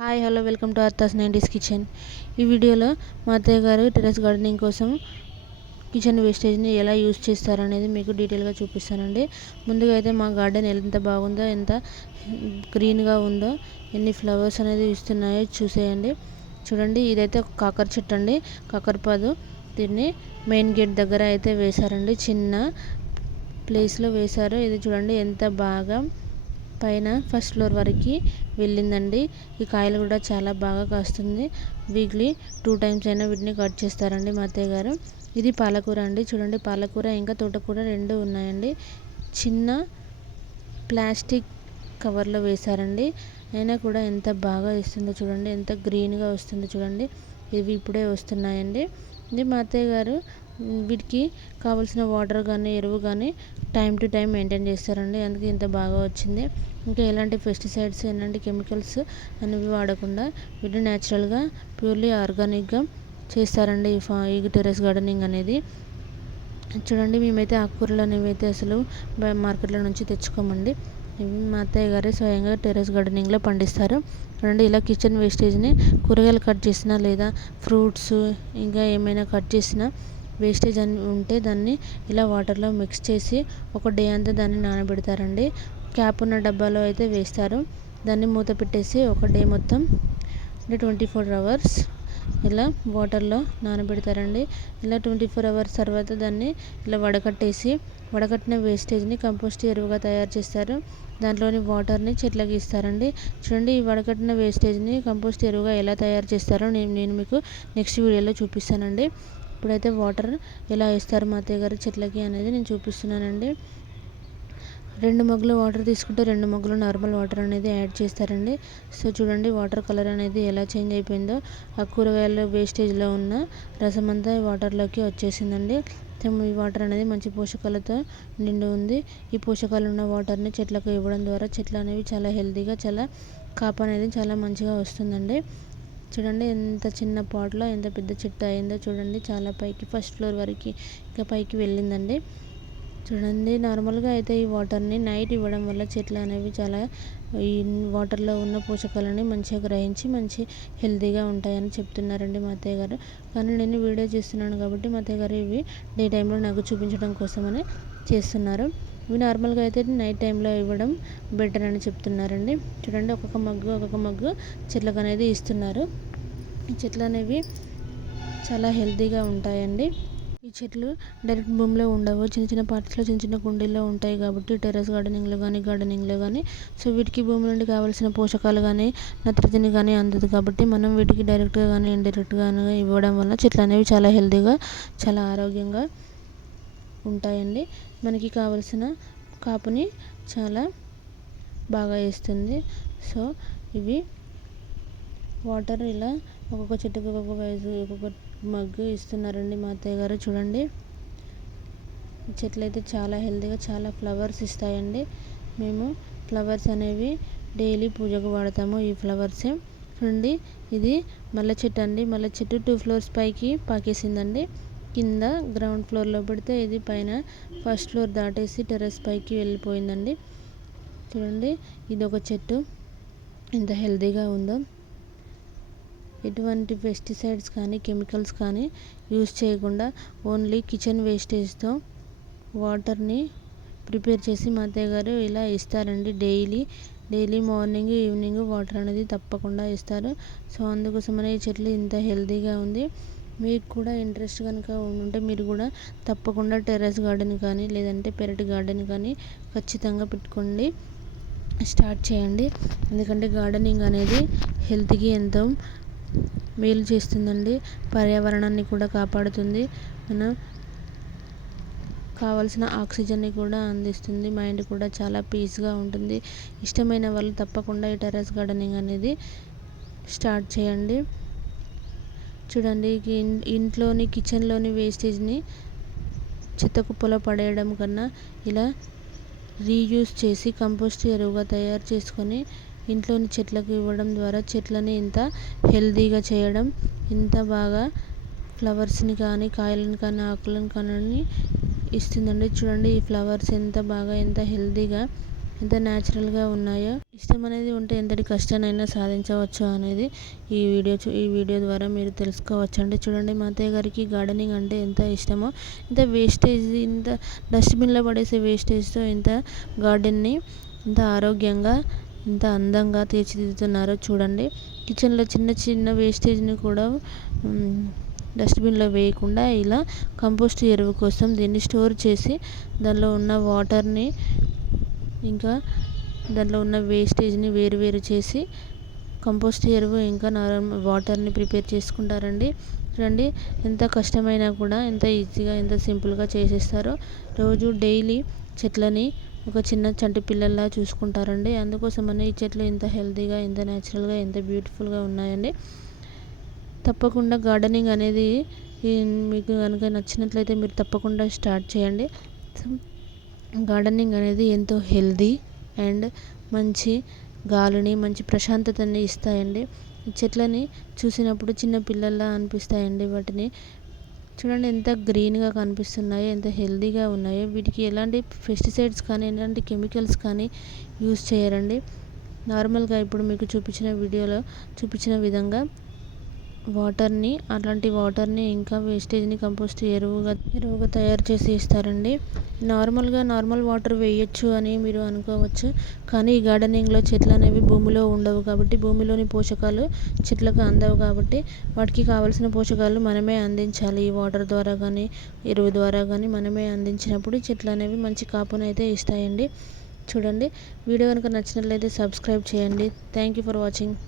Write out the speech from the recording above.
Hi hello welcome to Attha's 90s kitchen. ఈ వీడియోలో మా అత్తయ్య గారు టెర్రస్ గార్డెనింగ్ కోసం కిచెన్ వేస్టేజ్ని ఎలా యూజ్ చేస్తారనేది మీకు డీటెయిల్గా చూపిస్తానండి. ముందుగా అయితే మా గార్డెన్ ఎంత బాగుందో, ఎంత గ్రీన్గా ఉందో, ఎన్ని ఫ్లవర్స్ అనేది ఇస్తున్నాయో చూసేయండి. చూడండి, ఇదైతే ఒక కాకర చెట్టు అండి, కాకరపాదు. దీన్ని మెయిన్ గేట్ దగ్గర అయితే వేశారండి, చిన్న ప్లేస్లో వేశారు. ఇది చూడండి ఎంత బాగా పైన ఫస్ట్ ఫ్లోర్ వరకు వెళ్ళిందండి. ఈ కాయలు కూడా చాలా బాగా కాస్తుంది. వీక్లీ 2 times అయినా వీటిని కట్ చేస్తారండి మా అత్తయ్య గారు. ఇది పాలకూర అండి. చూడండి, పాలకూర ఇంకా తోటకూర రెండు ఉన్నాయండి. చిన్న ప్లాస్టిక్ కవర్లో వేశారండి. అయినా కూడా ఎంత బాగా ఇస్తుందో చూడండి, ఎంత గ్రీన్గా వస్తుందో చూడండి. ఇవి ఇప్పుడే వస్తున్నాయండి. ఇది మా అత్తయ్య గారు వీటికి కావాల్సిన వాటర్ కానీ, ఎరువు కానీ టైం టు టైం మెయింటైన్ చేస్తారండి. అందుకే ఇంత బాగా వచ్చింది. ఇంకా ఎలాంటి పెస్టిసైడ్స్, ఎలాంటి కెమికల్స్ అనేవి వాడకుండా వీటిని న్యాచురల్గా, ప్యూర్లీ ఆర్గానిక్గా చేస్తారండి ఈ టెర్రస్ గార్డెనింగ్ అనేది. చూడండి, మేమైతే ఆకుకూరలు అనేవి అయితే అసలు మార్కెట్లో నుంచి తెచ్చుకోమండి. ఇవి మా అత్తయ్య గారే స్వయంగా టెర్రస్ గార్డెనింగ్లో పండిస్తారు. చూడండి, ఇలా కిచెన్ వేస్టేజ్ని కూరగాయలు కట్ చేసినా, లేదా ఫ్రూట్స్ ఇంకా ఏమైనా కట్ చేసినా వేస్టేజ్ అని ఉంటే దాన్ని ఇలా వాటర్లో మిక్స్ చేసి ఒక డే అంతా దాన్ని నానబెడతారండి. క్యాప్ ఉన్న డబ్బాలో అయితే వేస్తారు. దాన్ని మూత పెట్టేసి ఒక డే మొత్తం అంటే 24 hours ఇలా వాటర్లో నానబెడతారండి. ఇలా 24 hours తర్వాత దాన్ని ఇలా వడకట్టేసి, వడకట్టిన వేస్టేజ్ని కంపోస్ట్ ఎరువుగా తయారు చేస్తారు. దాంట్లోని వాటర్ని చెట్లకి ఇస్తారండి. చూడండి, ఈ వడకట్టిన వేస్టేజ్ని కంపోస్ట్ ఎరువుగా ఎలా తయారు చేస్తారో నేను మీకు నెక్స్ట్ వీడియోలో చూపిస్తానండి. ఇప్పుడైతే వాటర్ ఎలా ఇస్తారు మా అత్తయ్య గారు చెట్లకి అనేది నేను చూపిస్తున్నానండి. 2 మగ్గులు వాటర్ తీసుకుంటే 2 మగ్గులు నార్మల్ వాటర్ అనేది యాడ్ చేస్తారండి. సో చూడండి, వాటర్ కలర్ అనేది ఎలా చేంజ్ అయిపోయిందో. ఆ కూరగాయల వేస్టేజ్లో ఉన్న రసం అంతా ఈ వాటర్లోకి వచ్చేసిందండి. ఈ వాటర్ అనేది మంచి పోషకాలతో నిండి ఉంది. ఈ పోషకాలు ఉన్న వాటర్ని చెట్లకు ఇవ్వడం ద్వారా చెట్లు అనేవి చాలా హెల్తీగా, చాలా కాపు అనేది చాలా మంచిగా వస్తుందండి. చూడండి, ఎంత చిన్న పాట్లో ఎంత పెద్ద చెట్టు అయిందో చూడండి. చాలా పైకి ఫస్ట్ ఫ్లోర్ వరకు ఇంకా పైకి వెళ్ళిందండి. చూడండి, నార్మల్గా అయితే ఈ వాటర్ని నైట్ ఇవ్వడం వల్ల చెట్లు అనేవి చాలా ఈ వాటర్లో ఉన్న పోషకాలని మంచిగా గ్రహించి మంచి హెల్తీగా ఉంటాయని చెప్తున్నారండి మా అత్తయ్య గారు. కానీ నేను వీడియో చేస్తున్నాను కాబట్టి మా అత్తయ్య గారు ఇవి డే టైంలో నాకు చూపించడం కోసమని చేస్తున్నారు. ఇవి నార్మల్గా అయితే నైట్ టైంలో ఇవ్వడం బెటర్ అని చెప్తున్నారండి. చూడండి, ఒక్కొక్క మగ్గు చెట్లకు అనేది ఇస్తున్నారు. ఈ చెట్లు అనేవి చాలా హెల్తీగా ఉంటాయండి. ఈ చెట్లు డైరెక్ట్ భూమిలో ఉండవు, చిన్న చిన్న పార్ట్స్లో, చిన్న చిన్న కుండీల్లో ఉంటాయి కాబట్టి టెర్రస్ గార్డెనింగ్లో కానీ సో వీటికి భూమి నుండి కావాల్సిన పోషకాలు కానీ, నత్రజని కానీ అందదు. కాబట్టి మనం వీటికి డైరెక్ట్గా కానీ, ఇండైరెక్ట్గా ఇవ్వడం వల్ల చెట్లు అనేవి చాలా హెల్తీగా, చాలా ఆరోగ్యంగా ఉంటాయండి. మనకి కావలసిన కాపుని చాలా బాగా ఇస్తుంది. సో ఇవి వాటర్ ఇలా ఒక్కొక్క చెట్టుకు ఒక్కొక్క వయసు, ఒక్కొక్క మగ్గు ఇస్తున్నారండి మా అత్తయ్య గారు. చూడండి, చెట్లు అయితే చాలా హెల్తీగా, చాలా ఫ్లవర్స్ ఇస్తాయండి. మేము ఫ్లవర్స్ అనేవి డైలీ పూజకు వాడతాము. ఈ ఫ్లవర్సే చూడండి, ఇది మల్లె చెట్టు అండి. మల్లె చెట్టు 2 floors పైకి పాకేసిందండి. కింద గ్రౌండ్ ఫ్లోర్లో పెడితే ఇది పైన ఫస్ట్ ఫ్లోర్ దాటేసి టెర్రస్ పైకి వెళ్ళిపోయిందండి. చూడండి, ఇది ఒక చెట్టు ఎంత హెల్తీగా ఉందో. ఎటువంటి పెస్టిసైడ్స్ కానీ, కెమికల్స్ కానీ యూజ్ చేయకుండా ఓన్లీ కిచెన్ వేస్టేజ్తో వాటర్ని ప్రిపేర్ చేసి మా అత్తయ్య గారు ఇలా ఇస్తారండి. డైలీ మార్నింగ్, ఈవినింగ్ వాటర్ అనేది తప్పకుండా ఇస్తారు. సో అందుకోసమనే ఈ చెట్లు ఇంత హెల్తీగా ఉంది. మీకు కూడా ఇంట్రెస్ట్ కనుక ఉంటే మీరు కూడా తప్పకుండా టెర్రస్ గార్డెన్ కానీ, లేదంటే పెరటి గార్డెన్ కానీ ఖచ్చితంగా పెట్టుకోండి, స్టార్ట్ చేయండి. ఎందుకంటే గార్డెనింగ్ అనేది హెల్త్కి ఎంతో మేలు చేస్తుందండి. పర్యావరణాన్ని కూడా కాపాడుతుంది. మనం కావాల్సిన ఆక్సిజన్ని కూడా అందిస్తుంది. మైండ్ కూడా చాలా పీస్గా ఉంటుంది. ఇష్టమైన వాళ్ళు తప్పకుండా ఈ టెర్రస్ గార్డెనింగ్ అనేది స్టార్ట్ చేయండి. చూడండి, ఇంట్లోని కిచెన్లోని వేస్టేజ్ని చెత్త కుప్పలో పడేయడం కన్నా ఇలా రీయూజ్ చేసి కంపోస్ట్ ఎరువుగా తయారు చేసుకొని ఇంట్లోని చెట్లకు ఇవ్వడం ద్వారా చెట్లని ఇంత హెల్తీగా చేయడం, ఇంత బాగా ఫ్లవర్స్ని కానీ, కాయలను కానీ, ఆకులను కానీ ఇస్తుందండి. చూడండి, ఈ ఫ్లవర్స్ ఎంత బాగా, ఎంత హెల్తీగా ఎంత న్యాచురల్గా ఉన్నాయో. ఇష్టం అనేది ఉంటే ఎంతటి కష్టాన్నైనా సాధించవచ్చు అనేది ఈ వీడియో ద్వారా మీరు తెలుసుకోవచ్చు అండి. చూడండి, మా అత్తయ్య గారికి గార్డెనింగ్ అంటే ఎంత ఇష్టమో, ఇంత వేస్టేజ్, ఇంత డస్ట్బిన్లో పడేసే వేస్టేజ్తో ఇంత గార్డెన్ని ఇంత ఆరోగ్యంగా, ఇంత అందంగా తీర్చిదిద్దుతున్నారో చూడండి. కిచెన్లో చిన్న చిన్న వేస్టేజ్ని కూడా డస్ట్బిన్లో వేయకుండా ఇలా కంపోస్ట్ ఎరువు కోసం దీన్ని స్టోర్ చేసి దానిలో ఉన్న వాటర్ని, ఇంకా దాంట్లో ఉన్న వేస్టేజ్ని వేరు చేసి కంపోస్ట్ ఎరువు ఇంకా వాటర్ని ప్రిపేర్ చేసుకుంటారండి. చూడండి, ఎంత కష్టమైనా కూడా ఎంత ఈజీగా, ఎంత సింపుల్గా చేసేస్తారో. రోజు డైలీ చెట్లని ఒక చిన్న చంటి పిల్లల్లా చూసుకుంటారండి. అందుకోసమని ఈ చెట్లు ఇంత హెల్తీగా, ఎంత న్యాచురల్గా, ఎంత బ్యూటిఫుల్గా ఉన్నాయండి. తప్పకుండా గార్డెనింగ్ అనేది మీకు కనుక నచ్చినట్లయితే మీరు తప్పకుండా స్టార్ట్ చేయండి. గార్డెనింగ్ అనేది ఎంతో హెల్తీ అండ్ మంచి గాలిని, మంచి ప్రశాంతతని ఇస్తాయండి. చెట్లని చూసినప్పుడు చిన్న పిల్లల్లా అనిపిస్తాయండి. వాటిని చూడండి ఎంత గ్రీన్గా కనిపిస్తున్నాయో, ఎంత హెల్తీగా ఉన్నాయో. వీటికి ఎలాంటి పెస్టిసైడ్స్ కానీ, ఎలాంటి కెమికల్స్ కానీ యూజ్ చేయరండి. నార్మల్గా ఇప్పుడు మీకు చూపించిన వీడియోలో చూపించిన విధంగా అలాంటి వాటర్ని ఇంకా వేస్టేజ్ని కంపోస్ట్ ఎరువుగా తయారు చేసి ఇస్తారండి. నార్మల్ వాటర్ వేయొచ్చు అని మీరు అనుకోవచ్చు, కానీ ఈ గార్డెనింగ్లో చెట్లు అనేవి భూమిలో ఉండవు కాబట్టి, భూమిలోని పోషకాలు చెట్లకు అందవు కాబట్టి, వాటికి కావాల్సిన పోషకాలు మనమే అందించాలి. ఈ వాటర్ ద్వారా కానీ, ఎరువు ద్వారా కానీ మనమే అందించినప్పుడు చెట్లు అనేవి మంచి కాపునైతే ఇస్తాయండి. చూడండి, వీడియో కనుక నచ్చినట్లయితే సబ్స్క్రైబ్ చేయండి. Thank you for watching.